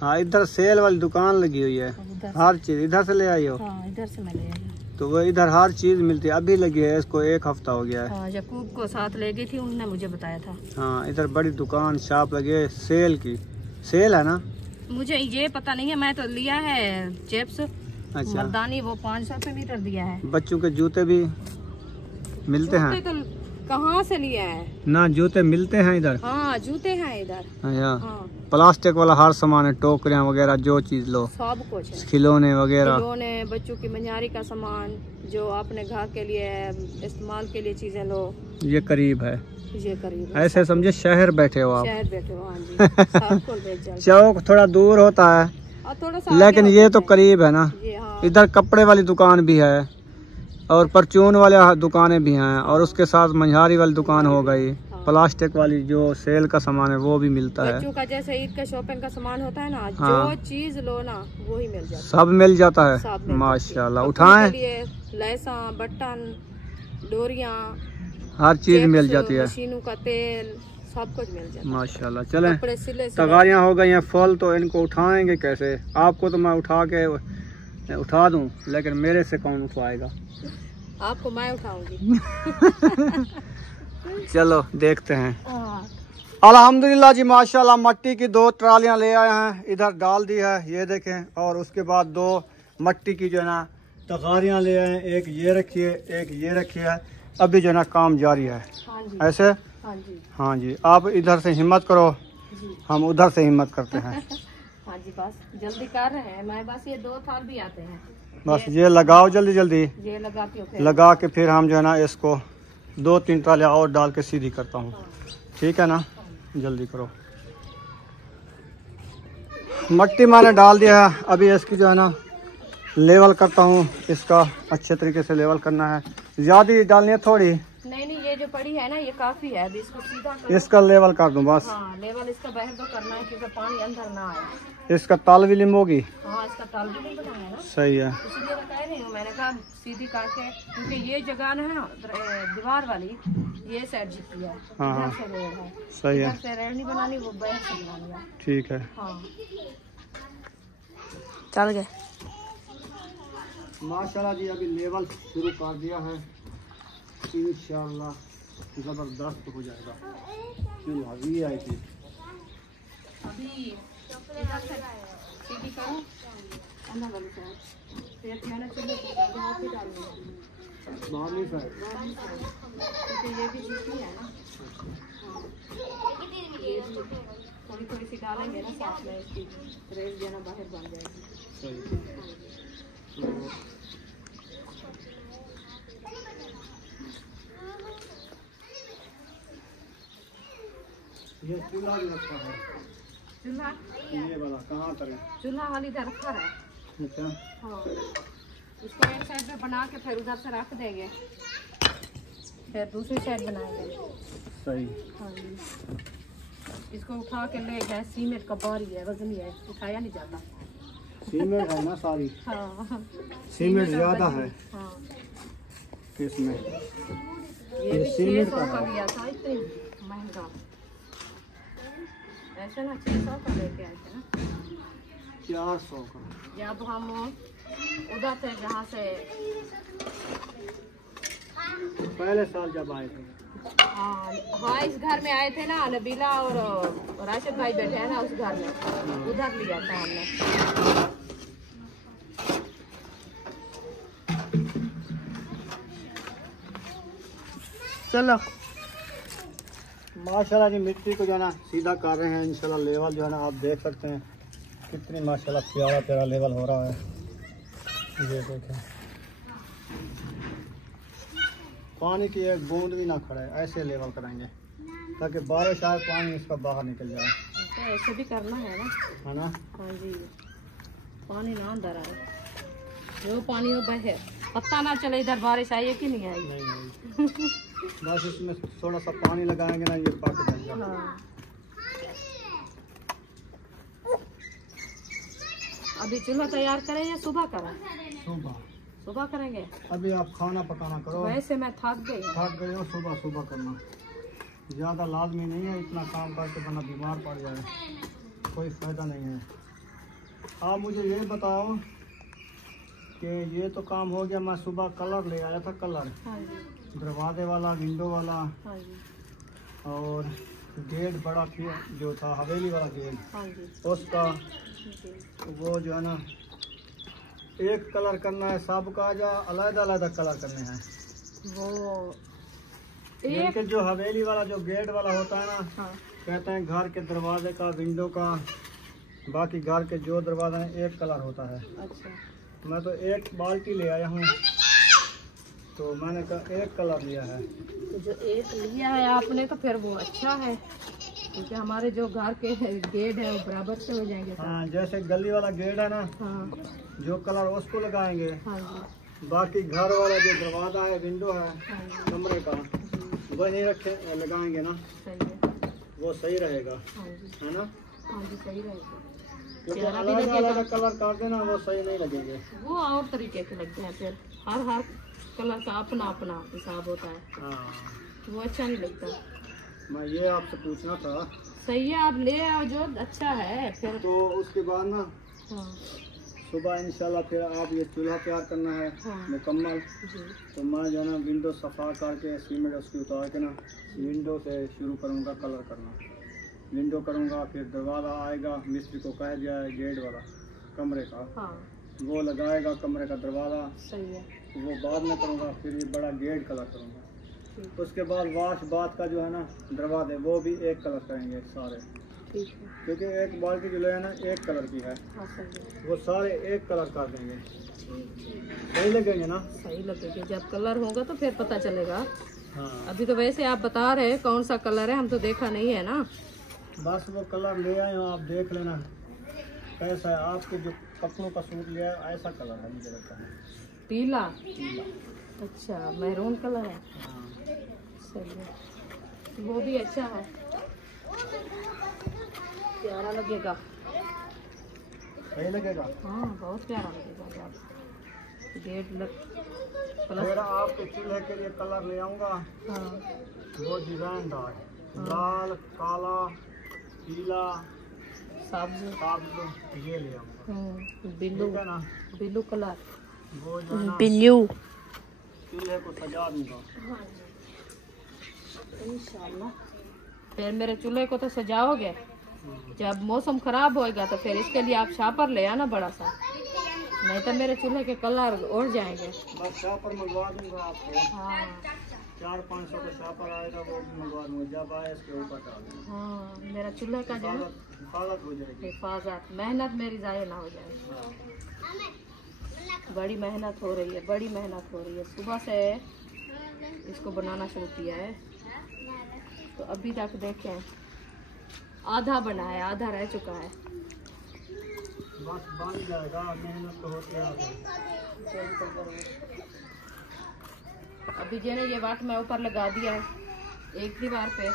हाँ, इधर सेल वाली दुकान लगी हुई है, हर चीज इधर से ले आई हो। हाँ, इधर से मैं ले आई। तो वो इधर हर चीज मिलती है, अभी लगी है, इसको 1 हफ्ता हो गया है। हाँ, यकूब को साथ ले गई थी, उन्होंने मुझे बताया था। हाँ, इधर बड़ी दुकान शॉप लगी है, सेल की। सेल है ना? मुझे ये पता नहीं है, मैं तो लिया है चिप्स अच्छा, मर्दानी, वो 500 रुपये मीटर दिया है। बच्चों के जूते भी मिलते हैं? जूते तो कहाँ से लिया है ना, जूते मिलते हैं इधर। हाँ, जूते हैं इधर। हाँ, हाँ, प्लास्टिक वाला हर सामान है, टोकरियाँ वगैरह, जो चीज लो, सब कुछ है। खिलौने वगैरह, खिलौने, बच्चों की मनियारी का सामान, जो अपने घर के लिए इस्तेमाल के लिए चीजें लो। ये करीब है, ये करीब है। ऐसे समझे शहर बैठे हो आप। शहर बैठे हो। हाँ जी, सब कुछ बेच जाओ। चौक थोड़ा दूर होता है, और थोड़ा सा लेकिन आगे ये होता तो है। करीब है ना। ये हाँ, इधर कपड़े वाली दुकान भी है और परचून वाले दुकानें भी हैं, और उसके साथ मंझारी वाली दुकान हो गई, प्लास्टिक वाली जो सेल का सामान है वो भी मिलता है। बच्चों का जैसे ईद का शॉपिंग का सामान होता है ना, हाँ। जो चीज लो ना वही मिल जाता है। सब मिल जाता है, सब मिल जाती है। माशाल्लाह। कपड़ों उठाएं, के लिए लैसा, बटन, डोरियां, हर चीज चिप्स, मिल जाती है, मशीनों का तेल, सब कुछ मिल जाता है। माशाल्लाह। चलें, कपड़े सिले सिले। तगारियाँ हो गई हैं फल, तो इनको उठाएंगे कैसे? आपको तो मैं उठा दूं, लेकिन मेरे से कौन उठवाएगा? आपको मैं उठाऊंगी। चलो देखते हैं। हाँ। अल्हम्दुलिल्लाह जी, माशाल्लाह, मट्टी की 2 ट्रालियां ले आए हैं, इधर डाल दी है, ये देखें। और उसके बाद 2 मट्टी की जो है ना तगारियां ले आए हैं, एक ये रखी है, एक ये रखी है। अभी जो है ना काम जारी है। हाँ जी, ऐसे? हाँ जी, हाँ जी, आप इधर से हिम्मत करो, जी। हम उधर से हिम्मत करते हैं। हाँ जी, बस जल्दी कर रहे हैं। मैं बस ये 2 थाल भी आते हैं, बस ये लगाओ जल्दी जल्दी, ये लगाती हूँ। फिर लगा के फिर हम जो है ना इसको 2-3 ट्रालियाँ और डाल के सीधी करता हूँ। ठीक है ना, जल्दी करो। मट्टी मैंने डाल दिया है, अभी इसकी जो है ना लेवल करता हूँ। इसका अच्छे तरीके से लेवल करना है, ज़्यादा डालनी है थोड़ी। नहीं, ये जो पड़ी है ना, ये काफी है। अभी इसको सीधा करो। इसका लेवल कर दूँ बस। हाँ, लेवल इसका बाहर तो करना है, क्योंकि पानी अंदर ना आए। इसका ताल भी लिम्बोगी। हाँ, इसका ताल भी नहीं बनाया ना, सही है। इसलिए बताया नहीं हूँ मैंने कहा सीधी करके, क्योंकि ये जगह है ना दीवार वाली, ये साइड जीती है, हाँ, इधर से रेड है। सही है, इधर से रेड नहीं बनानी, वो बाहर से बनानी है। ठीक है। हाँ, चल गए। माशाल्लाह जी, अभी लेवल शुरू कर दिया है, इंशाल्लाह ज़बरदस्त हो जाएगा। अभी आई थी, अभी इधर से सीधी करो, अंदर वाली साइड, फिर मैंने चुल्हे पे हाथ ही डालनी है, बाहरली साइड। क्योंकि ये भी जीती है ना। हाँ, ये भी थोड़ी थोड़ी सी डालेंगे ना साथ में, इसकी रेड जो है ना बाहर बन जाएगी। सही। ये चूल्हा भी रखा है, चूल्हा, ये वाला कहाँ करें? चूल्हा वाली इधर रखा है। अच्छा, हाँ, इसको एक साइड पे बना के फिर उधर से रख देंगे, फिर दूसरी साइड बनाएंगे। सही। हाँ जी, इसको उठा के ले गए, सीमेंट का भारी है, वजन है, उठाया नहीं जाता। सीमेंट है ना सारी? हाँ, सीमेंट ज़्यादा है हाँ। इसमें। ये भी सीमेंट 600 का का लिया था, इतनी महंगा। ऐसे ना 600 का लेके आए थे ना, 400 का। जब हम उधर थे जहाँ से, पहले साल जब आए थे। हाँ, इस घर में आए थे ना, नबीला और राशिद भाई बैठे हैं ना उस घर में, उधर लिया था हमने। चलो, माशाल्लाह जी, मिट्टी को जो है ना सीधा कर रहे हैं, इंशाल्लाह लेवल जो है ना आप देख सकते हैं कितनी माशाल्लाह प्यारा प्यारा लेवल हो रहा है। ये देखें, पानी की एक बूंद भी ना खड़े, ऐसे लेवल कराएंगे ताकि बारिश आए पानी इसका बाहर निकल जाए। तो ऐसे भी करना है ना। है ना? हाँ जी, पानी ना अंदर आए, जो पानी हो बहे, पता ना चले इधर बारिश आई है कि नहीं आई। नहीं बस इसमें थोड़ा सा पानी लगाएंगे ना, ये पक जाएगा। हाँ, अभी चूल्हा तैयार करें या सुबह करें? सुबह। सुबह करेंगे। अभी आप खाना पकाना करो। वैसे मैं थक गई हूँ। थक गए हो, सुबह सुबह करना ज़्यादा लाजमी नहीं है, इतना काम करके बना बीमार पड़ जाए, कोई फ़ायदा नहीं है। आप मुझे ये बताओ कि ये तो काम हो गया, मैं सुबह कलर ले आया था, कलर हाँ जी, दरवाजे वाला, विंडो वाला, हाँ जी, और गेट बड़ा जो था हवेली वाला गेट, हाँ जी, उसका जी। वो जो है ना एक कलर करना है सबका, या अलग अलग कलर करने हैं? वो एक इनके जो हवेली वाला जो गेट वाला होता है ना, हाँ, कहते हैं घर के दरवाजे का, विंडो का, बाकी घर के जो दरवाजे हैं एक कलर होता है। अच्छा, मैं तो एक बाल्टी ले आया हूँ, तो मैंने कहा एक कलर लिया है। तो जो एक लिया है आपने तो फिर वो अच्छा है, क्योंकि हमारे जो घर के गेट है वो बराबर से हो जाएंगे सब। हाँ, जैसे गली वाला गेट है ना, हाँ, जो कलर उसको लगाएंगे, हाँ जी, बाकी घर वाला जो दरवाजा है, विंडो है हाँ जी, कमरे का, जी, वही रखे लगाएंगे ना, सही है, वो सही रहेगा, हाँ जी, है ना? हाँ जी, सही रहेगा। क्योंकि प्यारा भी अलग लगेगा। अलग कलर कर देना वो सही नहीं लगेंगे। वो और तरीके के लगते हैं, फिर हर कलर का अपना अपना हिसाब होता है, हाँ, वो अच्छा नहीं लगता। मैं ये आपसे पूछना था। सही है, आप ले आओ जो अच्छा है फिर। तो उसके बाद ना हाँ सुबह इंशाल्लाह फिर आप ये चूल्हा तैयार करना है हाँ। मुकम्मल। जी, तो मैं जो है ना विंडो सफ़ा करके सीमेंट उसकी उतार के ना विंडो से शुरू करूँगा कलर करना। विंडो करूँगा, फिर दरवाज़ा आएगा, मिस्त्री को कह दिया है गेट वाला कमरे का, हाँ वो लगाएगा कमरे का दरवाज़ा, सही है, वो बाद में करूँगा। फिर ये बड़ा गेट कलर करूँगा। ठीक उसके बाद वाश बाथ का जो है ना दरवाजे वो भी एक कलर करेंगे सारे, ठीक है, क्योंकि एक बाल्टी जो है ना एक कलर की है, हाँ सही है, वो सारे एक कलर कर देंगे। सही लगेंगे ना? सही लगेगा। जब कलर होगा तो फिर पता चलेगा। हाँ, अभी तो वैसे आप बता रहे हैं कौन सा कलर है, हम तो देखा नहीं है ना। बस वो कलर ले आए हो, आप देख लेना कैसा है। आपके जो कपड़ों का सूट लिया है ऐसा कलर है मुझे लगता है, पीला, पीला। अच्छा मैरून कलर है, हाँ, सही है, वो भी अच्छा है, प्यारा लगेगा। सही लगेगा। हाँ बहुत प्यारा लगेगा जब गेट लग प्लस। फिर आपके चूल्हे के लिए कलर ले आऊँगा, हाँ वो डिजाइनदार, लाल, काला, पीला, सब्ज, काबुल, ये ले आऊँगा। ब्लू, ठीक है ना? ब्लू कलर, वो जो है ना ब्लू। चूल्हे को सजा दूँगा। इंशाल्लाह। फिर मेरे चूल्हे को तो सजाओगे, जब मौसम खराब होएगा तो फिर इसके लिए आप शापर ले आना बड़ा सा, नहीं तो मेरे चूल्हे के कलर उड़ जाएंगे। बस शापर मंगवा दूँगा आपको, हाँ 400-500 का शापर आएगा, वो भी मंगवा दूँगा। जब आए इसके ऊपर डाल दूँगा, हाँ, मेरा चूल्हे का जो है हिफाजत हो जाएगी। हिफाजत, मेहनत मेरी ज़ाया ना हो जाए। हाँ, बड़ी मेहनत हो रही है, बड़ी मेहनत हो रही है। सुबह से इसको बनाना शुरू किया है तो अभी तक देखें आधा बना है, आधा रह चुका है। बस बन जाएगा, मेहनत तो होती है। अभी जो है ना ये वाट मैं ऊपर लगा दिया है एक दीवार पे,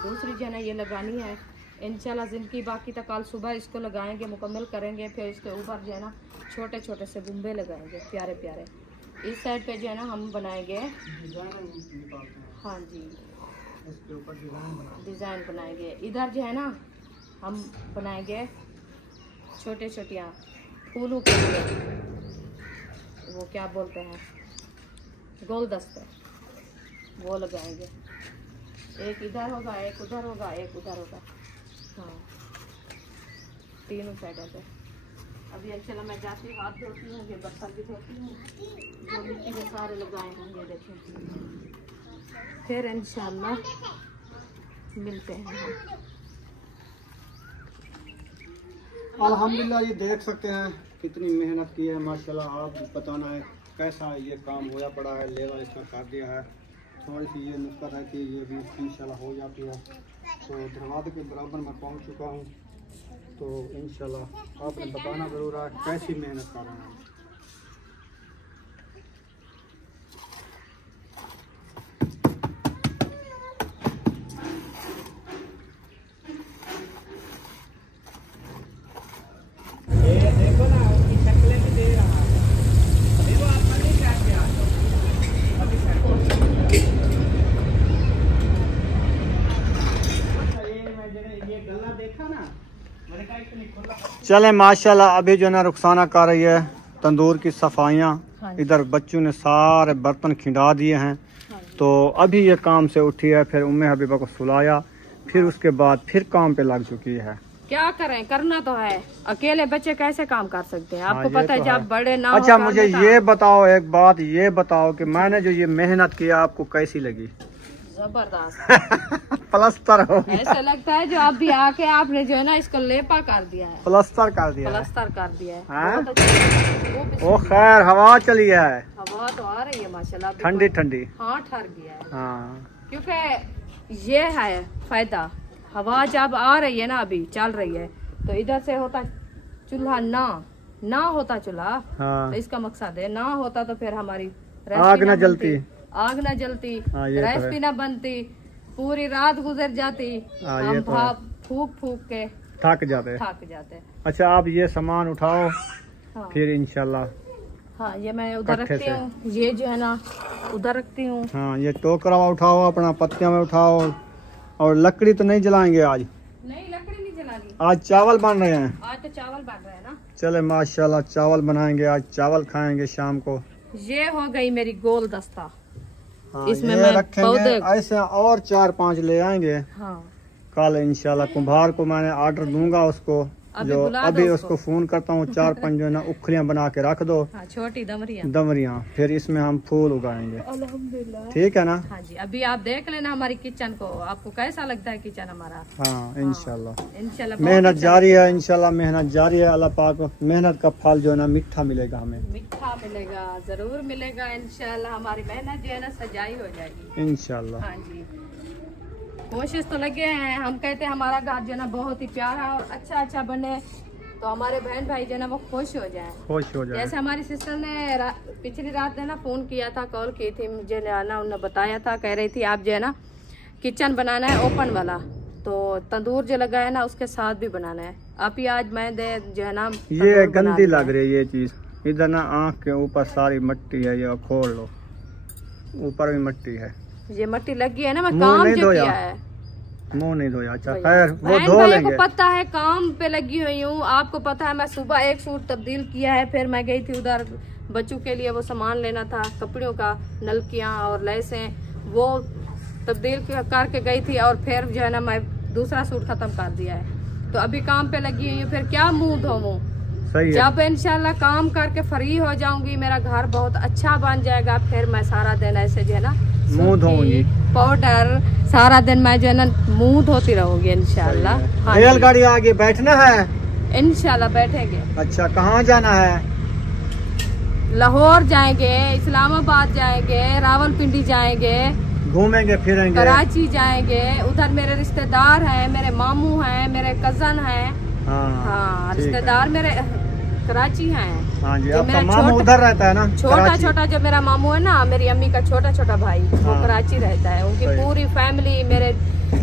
दूसरी जो है ना ये लगानी है इंशाल्लाह। जिंदगी बाकी तक कल सुबह इसको लगाएंगे, मुकम्मल करेंगे। फिर इसके ऊपर जो है ना छोटे छोटे से बुम्बे लगाएंगे प्यारे प्यारे। इस साइड पे जो है ना हम बनाएंगे, डिजाइन निकालते हैं, हाँ जी इसके ऊपर डिजाइन बनाते डिज़ाइन बनाएंगे। इधर जो है ना हम बनाएंगे छोटे छोटियाँ फूलों के लिए, वो क्या बोलते हैं, गुलदस्ते, वो लगाएंगे। एक इधर होगा, एक उधर होगा, एक उधर होगा, हाँ तीनों साइडों पे। अभी इंशाल्लाह मैं जाती हूँ, हाथ धोती हूँ, ये बर्तन भी धोती हूँ, जो मिट्टी में सारे लगाए हैं ये देखें। फिर इंशाल्लाह मिलते हैं हम। अल्हम्दुलिल्लाह। ये देख सकते हैं कितनी मेहनत की है माशाल्लाह। आप बताना है कैसा ये काम होया पड़ा है, लेवल इसका कर दिया है। थोड़ी सी ये नुक्कत है कि ये भी इंशाल्लाह हो जाती है। तो दरवाजे के बराबर मैं पहुंच चुका हूं। तो इंशाल्लाह आपने बताना ज़रूर है कैसी मेहनत कर रहे हैं। ये देखो ना उसकी शक्लें भी दे रहा है। देखो आप पहले क्या किया अभी अच्छा, ये मैं ये गला देखा ना, मैंने कहा इतनी खुला चले माशाल्लाह। अभी जो है ना रुखसाना कर रही है तंदूर की सफाइयाँ। हाँ। इधर बच्चों ने सारे बर्तन खिंडा दिए हैं। तो अभी ये काम से उठी है, फिर उम्मे हबीबा को सुलाया, फिर उसके बाद फिर काम पे लग चुकी है। क्या करें, करना तो है। अकेले बच्चे कैसे काम कर सकते हैं, आपको हाँ, पता है तो जब बड़े ना अच्छा हो मुझे ये बताओ, एक बात ये बताओ कि मैंने जो ये मेहनत किया आपको कैसी लगी? जबरदस्त। प्लस्तर हो गया। ऐसा लगता है जो आप भी आके आपने जो है ना इसको लेपा कर दिया है, प्लस्तर कर दिया है। प्लस्तर कर दिया है। हाँ? बहुत अच्छा। वो ओ खैर हवा चली है, हवा तो आ रही है माशाल्लाह। ठंडी ठंडी। हाँ ठर गया है। हाँ क्योंकि ये है फायदा, हवा जब आ रही है ना अभी चल रही है, तो इधर से होता चूल्हा ना होता चूल्हा, हाँ। तो इसका मकसद है ना होता तो फिर हमारी आग ना जलती, आग ना जलती, हाँ, ये तो है। रेसिपी ना बनती, पूरी रात गुजर जाती, हाँ, ये हम तो है। भाप फूक के थक जाते। थक जाते। अच्छा आप ये सामान उठाओ, हाँ फिर इंशाल्लाह। हाँ, ये मैं उधर कट्ठे रखती से। हूँ, ये जो है ना उधर रखती हूँ। हाँ ये टोकरा उठाओ, अपना पत्तियां में उठाओ। और लकड़ी तो नहीं जलाएंगे आज? नहीं लकड़ी नहीं जलानी, आज चावल बन रहे हैं। आज तो चावल बन रहे हैं ना। चले माशाल्लाह, चावल बनाएंगे आज, चावल खाएंगे शाम को। ये हो गई मेरी गोल दस्ता। हाँ, इसमें ये मैं रखेंगे पौधे, ऐसे और 4-5 ले आएंगे हाँ कल इंशाल्लाह। कुम्हार को मैंने ऑर्डर दूंगा उसको, अभी जो बुला दो अभी उसको। उसको फोन करता हूँ। 4-5 जो है ना उखलियां बना के रख दो, हाँ छोटी दमरिया। दमरियां, फिर इसमें हम फूल उगाएंगे। अल्हम्दुलिल्लाह। ठीक है ना? हाँ जी, अभी आप देख लेना हमारी किचन को, आपको कैसा लगता है किचन हमारा। हाँ इंशाल्लाह। इंशाल्लाह मेहनत जारी है, इंशाल्लाह मेहनत जारी है। अल्लाह पाक मेहनत का फल जो है ना मीठा मिलेगा हमें, मीठा मिलेगा, जरूर मिलेगा इंशाल्लाह। हमारी मेहनत जो है ना सजाई हो जाएगी इंशाल्लाह। हाँ जी, कोशिश तो लगे हैं। हम कहते हैं हमारा घर जो है ना बहुत ही प्यारा और अच्छा बने, तो हमारे बहन भाई जो है ना वो खुश हो जाए, खुश हो जाए। जैसे हमारी सिस्टर ने पिछली रात ने ना फोन किया था, कॉल की थी मुझे, ना उन्होंने बताया था, कह रही थी आप जो है ना किचन बनाना है ओपन वाला, तो तंदूर जो लगा है ना उसके साथ भी बनाना है। अभी आज मैं जो है ना ये गंदी लग रही है ये चीज। इधर ना आँख के ऊपर सारी मट्टी है, ये खोल लो, ऊपर भी मट्टी है। ये मट्टी लगी है ना, मैं मुंह काम नहीं जो धोया? किया है। मुंह नहीं धोया? अच्छा खैर वो बहन धो भाइयों लेंगे। को पता है काम पे लगी हुई हूँ, आपको पता है मैं सुबह एक सूट तब्दील किया है, फिर मैं गई थी उधर बच्चों के लिए वो सामान लेना था, कपड़ों का, नलकियाँ और लैसें, वो तब्दील करके गई थी, और फिर जो है ना मैं दूसरा सूट खत्म कर दिया है। तो अभी काम पे लगी हुई हूँ, फिर क्या मुंह धोऊं। सही है। जब इंशाल्लाह काम करके फ्री हो जाऊंगी, मेरा घर बहुत अच्छा बन जाएगा, फिर मैं सारा दिन ऐसे जो है ना मुंह धोऊंगी, पाउडर सारा दिन मैं जो है ना मुंह धोती रहूंगी इंशाल्लाह। हाँ जी। रेलगाड़ी आगे बैठना है इंशाल्लाह बैठेंगे। अच्छा कहाँ जाना है? लाहौर जाएंगे, इस्लामाबाद जाएंगे, रावलपिंडी जाएंगे, घूमेंगे फिरेंगे, कराची जाएंगे। उधर मेरे रिश्तेदार हैं, मेरे मामू हैं, मेरे कजन हैं। हाँ ठीक है। रिश्तेदार मेरे कराची हैं। हाँ जी, जो आपका मेरा मामू उधर रहता है ना? छोटा कराची। छोटा जो मेरा मामू है ना, मेरी अम्मी का छोटा भाई, वो हाँ। कराची रहता है। उनकी सही। पूरी फैमिली, मेरे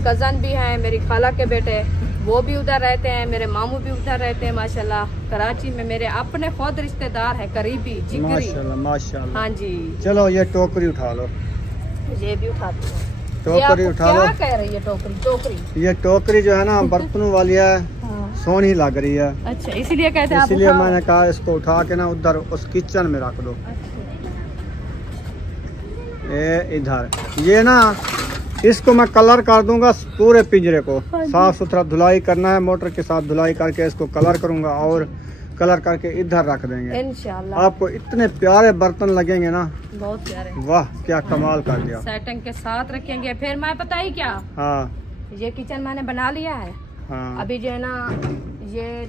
कजन भी हैं, मेरी खाला के बेटे वो भी उधर रहते हैं, मेरे मामू भी उधर रहते हैं माशाल्लाह। कराची में मेरे अपने खुद रिश्तेदार हैं, करीबी जिगरी। माशाल्लाह माशाल्लाह। हाँ जी, चलो ये टोकरी उठा लो, ये भी उठाती हूँ। टोकरी उठा लो। क्या कह रही है टोकरी? ये टोकरी जो है ना बर्तनों वाली है, सोनी लग रही है, अच्छा इसीलिए कहते हैं आप इसीलिए उठाओ। मैंने कहा इसको उठा के ना उधर उस किचन में रख दो। ये इधर, ये ना इसको मैं कलर कर दूंगा पूरे पिंजरे को, साफ सुथरा धुलाई करना है, मोटर के साथ धुलाई करके इसको कलर करूंगा, और कलर करके इधर रख देंगे इंशाल्लाह। आपको इतने प्यारे बर्तन लगेंगे ना, बहुत प्यारे, वाह क्या कमाल कर दिया। सेटिंग के साथ रखेंगे। फिर मैं पता ही क्या, हाँ ये किचन मैंने बना लिया है। हाँ अभी जो है ना ये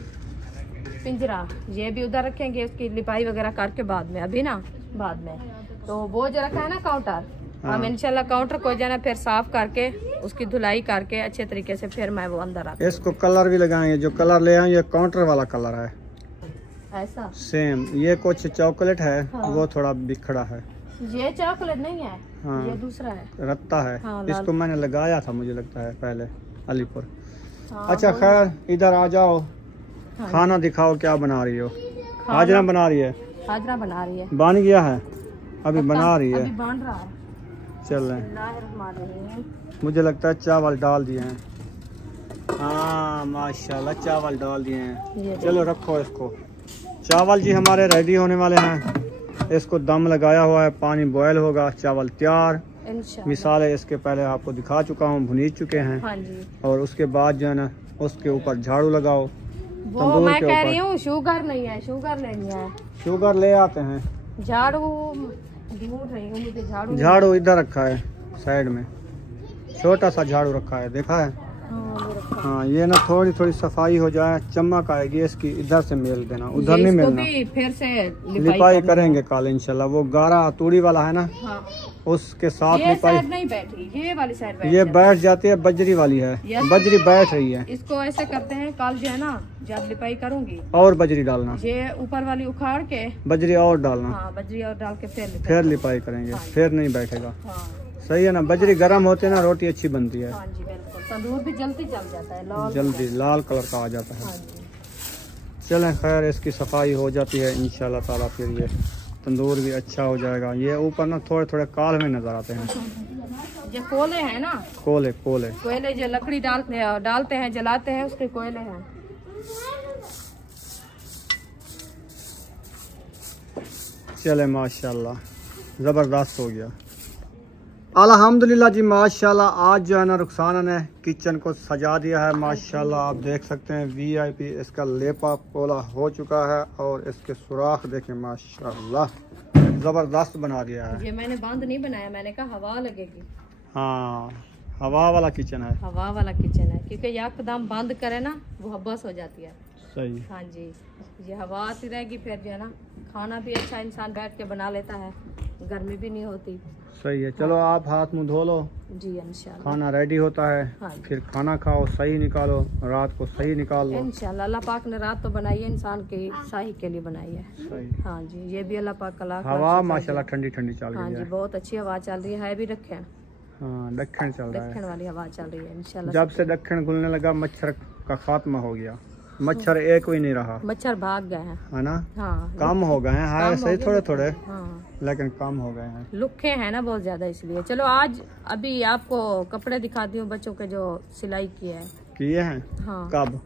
पिंजरा, ये भी उधर रखेंगे, उसकी लिपाई वगैरह करके बाद में, अभी ना बाद में। तो वो जो रखा है ना काउंटर, हम इंशाल्लाह काउंटर को जो है ना फिर साफ करके उसकी धुलाई करके अच्छे तरीके से फिर मैं वो अंदर रख। इसको कलर भी लगाएंगे, जो कलर ले आए ये काउंटर वाला कलर है ऐसा सेम। ये कुछ चॉकलेट है, हाँ। वो थोड़ा बिखड़ा है। ये चॉकलेट नहीं है, हाँ। ये दूसरा है, रत्ता है। हाँ, लाल। इसको मैंने लगाया था मुझे लगता है पहले अलीपुर। हाँ, अच्छा खैर इधर आ जाओ, हाँ। खाना दिखाओ क्या बना रही हो? हाजरा बना रही है? हाजरा बना रही है, बन गया है? अभी बना रही अभी है। बन रहा है। चल रहे हैं। बिस्मिल्लाहिर्रहमानिर्रहीम। मुझे लगता है चावल डाल दिए हैं। हाँ माशाल्लाह चावल डाल दिए हैं। ये चलो रखो इसको। चावल जी हमारे रेडी होने वाले हैं। इसको दम लगाया हुआ है, पानी बॉयल होगा, चावल तैयार। इंशाल्लाह। मिसाल है इसके पहले आपको दिखा चुका हूँ, भुनी चुके हैं। हाँ जी। और उसके बाद जो है ना उसके ऊपर झाड़ू लगाओ वो तंदूर मैं के कह ऊपर। रही हूँ शुगर नहीं है, शुगर लेनी है। शुगर ले आते हैं। झाड़ू ढूंढ रही हूँ, मुझे झाड़ू झाड़ू इधर रखा है साइड में, छोटा सा झाड़ू रखा है, देखा है? हाँ, वो रखा। हाँ ये ना थोड़ी थोड़ी सफाई हो जाए, चमक आएगी इसकी। इधर से मेल देना, उधर ये नहीं इसको मिलना। भी फिर से लिपाई करेंगे कल इंशाल्लाह। वो गारा तूड़ी वाला है ना, हाँ। उसके साथ ये लिपाई। साइड नहीं बैठी, ये वाली साइड बैठ ये जाती बैठ जाती है, बजरी वाली है। Yes. बजरी बैठ रही है। इसको ऐसे करते हैं, कल जो है ना जब लिपाई करूंगी और बजरी डालना, ये ऊपर वाली उखाड़ के, बजरी और डालना, हाँ बजरी और डाल के फिर लिपाई। फिर लिपाई करेंगे, हाँ। फिर नहीं बैठेगा। हाँ सही है ना? बजरी गर्म होते ना रोटी अच्छी बनती है। हाँ जी बिल्कुल। तंदूर भी जल्दी जल जाता है, लाल जल्दी लाल कलर का आ जाता है। हाँ जी। चलें खैर, इसकी सफाई हो जाती है इंशाल्लाह ताला, फिर ये तंदूर भी अच्छा हो जाएगा। ये ऊपर ना थोड़े थोड़े काल में नजर आते हैं। ये कोयले हैं ना, कोले कोले कोयले जो लकड़ी डालते हैं जलाते हैं, उसके कोयले हैं। चले माशाल्लाह ज़बरदस्त हो गया। अल्हम्दुलिल्लाह जी माशाल्लाह। आज जो है ना रुखसाना ने किचन को सजा दिया है माशाल्लाह। आप देख सकते हैं VIP इसका लेपा पोला हो चुका है और इसके सुराख देखें माशाल्लाह ज़बरदस्त बना दिया है। ये मैंने बंद नहीं बनाया, मैंने कहा हवा लगेगी। हाँ हवा वाला किचन है। हवा वाला किचन है, क्योंकि एकदम बंद करे ना वो हब्बस हो जाती है। सही। हाँ जी, ये हवा आती रहेगी, फिर जो है ना खाना भी अच्छा इंसान बैठ के बना लेता है, गर्मी भी नहीं होती। सही है। चलो आप हाथ मुंह धो लो, जी इंशाल्लाह। खाना रेडी होता है। हाँ। फिर खाना खाओ, सही निकालो, रात को सही निकाल लो। इंशाल्लाह अल्लाह पाक ने रात तो बनाई है इंसान के सही के लिए बनाई है। सही। हाँ जी, ये भी अल्लाह पाक का लाख लाख हवा शुक्र माशाल्लाह है। ठंडी ठंडी चल हाँ रही जी, है। बहुत अच्छी हवा चल रही है भी दक्षिण हाँ दक्षिण चल रहा है। दक्षिण वाली हवा चल रही है इंशाल्लाह। जब से दक्षिण खुलने लगा मच्छर का खात्मा हो गया। मच्छर एक भी नहीं रहा, मच्छर भाग गए हैं। है ना? हाँ कम हो गए हैं, कम है हो सही गए थोड़े लेकिन- थोड़े, हाँ लेकिन कम हो गए हैं। लुखे हैं ना बहुत ज्यादा, इसलिए। चलो आज अभी आपको कपड़े दिखाती हूँ बच्चों के जो सिलाई किए हैं। किए हैं? हाँ कब?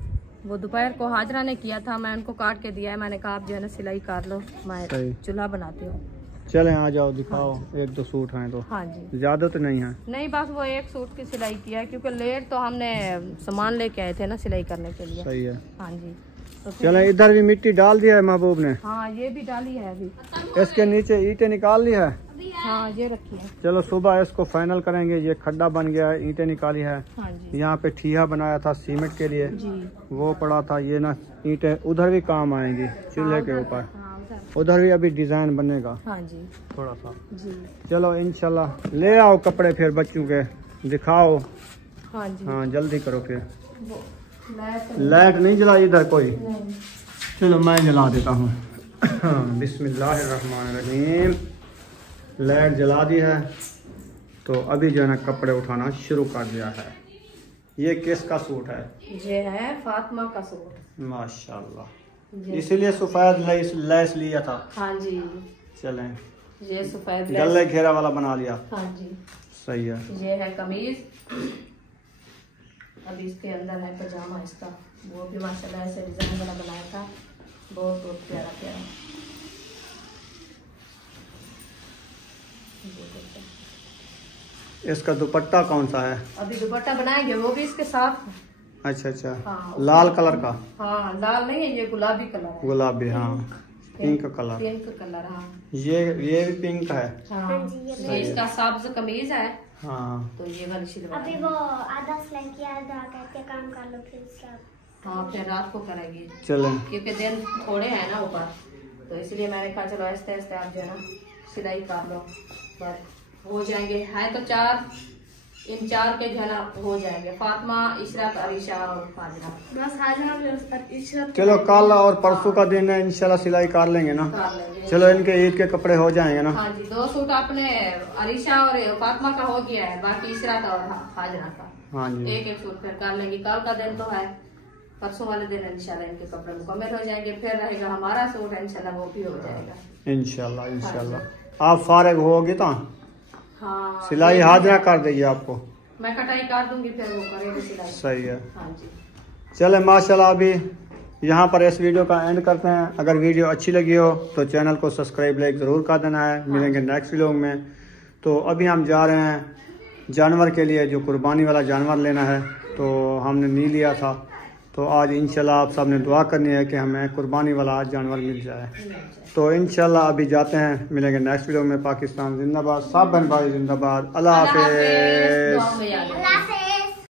वो दोपहर को हाजरा ने किया था, मैं उनको काट के दिया है। मैंने कहा आप जो है ना सिलाई कर लो, मैं सही। चूल्हा बनाती हूँ। चले आ जाओ, दिखाओ। एक दो सूट हैं तो हाँ जी। ज्यादा तो नहीं है। नहीं बस वो एक सूट की सिलाई किया है, क्योंकि लेट तो हमने सामान लेके आए थे ना सिलाई करने के लिए। सही है। हाँ जी। तो फिर- चले इधर भी मिट्टी डाल दिया है महबूब ने। हाँ ये भी डाली है अभी। इसके नीचे ईंटें निकाल ली है। हाँ ये रखी है। चलो सुबह इसको फाइनल करेंगे। ये खड्डा बन गया है, ईंटें निकाली है। हाँ जी। यहाँ पे ठिया बनाया था सीमेंट के लिए, जी वो पड़ा था। ये ना ईंटें उधर भी काम आएंगी चूल्हे के ऊपर। हाँ उधर। उधर भी अभी डिजाइन बनेगा हाँ जी। थोड़ा सा। जी चलो इंशाल्लाह ले आओ कपड़े फिर बच्चों के दिखाओ। हाँ जी। हाँ जल्दी करो फिर। वो लाइट लाइट नहीं जलाई इधर कोई? नहीं। चलो मैं जला देता हूँ। बिस्मिल्लाहिर्रहमानिर्रहीम। लाइट जला दी है तो अभी जो है ना कपड़े उठाना शुरू कर दिया है। ये किसका सूट है? ये है फातिमा का सूट। माशाल्लाह। ये- इसीलिए सफेद लैस लिया था। हाँ जी, चलें ये सफेद गले घेरा वाला बना लिया। हाँ जी। सही है। ये है कमीज, अब इसके अंदर है पजामा इसका, वो भी माशाल्लाह ऐसे डिजाइन वाला बनाया था, बहुत बहुत प्यारा प्यारा। ये देखो। इसका दुपट्टा कौन सा है? अभी दुपट्टा बनाएंगे, वो भी इसके साथ। अच्छा अच्छा। हाँ, लाल कलर का? हाँ लाल नहीं है, ये गुलाबी कलर है। गुलाबी, हाँ पिंक कलर। पिंक कलर, हाँ। ये भी पिंक है। हाँ ये इसका सब्ज कमीज है, हाँ तो ये वाली सिलवा अभी वो आधा सिलाई किया, आधा करके काम कर लो, फिर उसके बाद हाँ फिर रात को करेंगे, चलें। क्योंकि दिन थोड़े हैं ना ऊपर, तो इसलिए मैंने कहा चलो आहिस्ते आहिस्ते आप जो है ना सिलाई कर लो, बस हो जाएंगे। है तो इन चार के जो है ना हो जाएंगे, फातिमा, इशरत, अरीशा और फाजिला। बस हाजरा चलो कल और परसों का दिन है, इंशाल्लाह सिलाई कर लेंगे ना। कर लेंगे। चलो इनके ईद के कपड़े हो जाएंगे ना। हाँ जी, 2 सूट अपने अरीशा और फातिमा का हो गया है, बाकी इशरत और हाजरा का हाँ जी एक एक सूट फिर कर लेंगे। कल का दिन तो है, परसों वाले दिन इंशाल्लाह इनके कपड़े मुकम्मल हो जाएंगे, फिर रहेगा हमारा सूट इंशाल्लाह वो भी हो जाएगा इंशाल्लाह इंशाल्लाह। आप फारिग होगी तो हाँ सिलाई हाजिरा कर देगी आपको। मैं कटाई कर दूंगी, फिर वो करेगी सिलाई। सही है। हाँ जी। चले माशाल्लाह अभी यहाँ पर इस वीडियो का एंड करते हैं। अगर वीडियो अच्छी लगी हो तो चैनल को सब्सक्राइब लाइक ज़रूर कर देना है। मिलेंगे नेक्स्ट वीडियो में। तो अभी हम जा रहे हैं जानवर के लिए, जो कुर्बानी वाला जानवर लेना है, तो हमने नहीं लिया था। तो आज इंशाल्लाह आप सब ने दुआ करनी है कि हमें कुर्बानी वाला जानवर मिल जाए। तो इंशाल्लाह अभी जाते हैं, मिलेंगे नेक्स्ट वीडियो में। पाकिस्तान जिंदाबाद, सब बहन भाई जिंदाबाद। अल्लाह हाफिज़। दुआ में याद रखना।